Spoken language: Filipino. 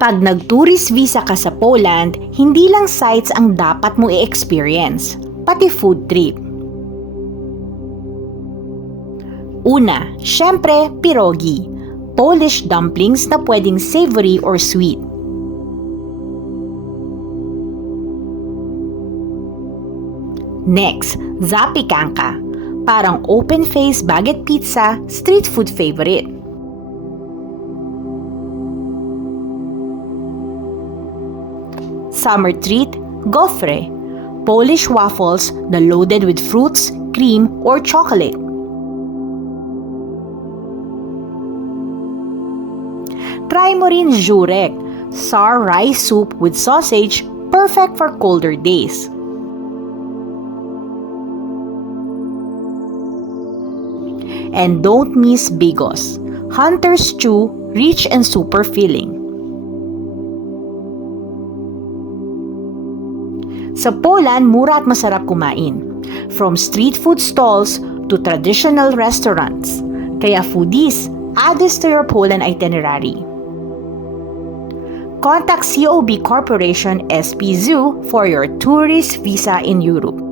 Pag nag-tourist visa ka sa Poland, hindi lang sites ang dapat mo i-experience, pati food trip. Una, syempre, pierogi. Polish dumplings na pwedeng savory or sweet. Next, zapiekanka. Parang open-faced baguette pizza, street food favorite. Summer treat, gofre. Polish waffles na loaded with fruits, cream, or chocolate. Try mo rin żurek, sour rice soup with sausage, perfect for colder days. And don't miss bigos, hunter's stew, rich and super filling. Sa Poland, mura at masarap kumain. From street food stalls to traditional restaurants. Kaya foodies, add this to your Poland itinerary. Contact COB Corporation SP Zoo for your tourist visa in Europe.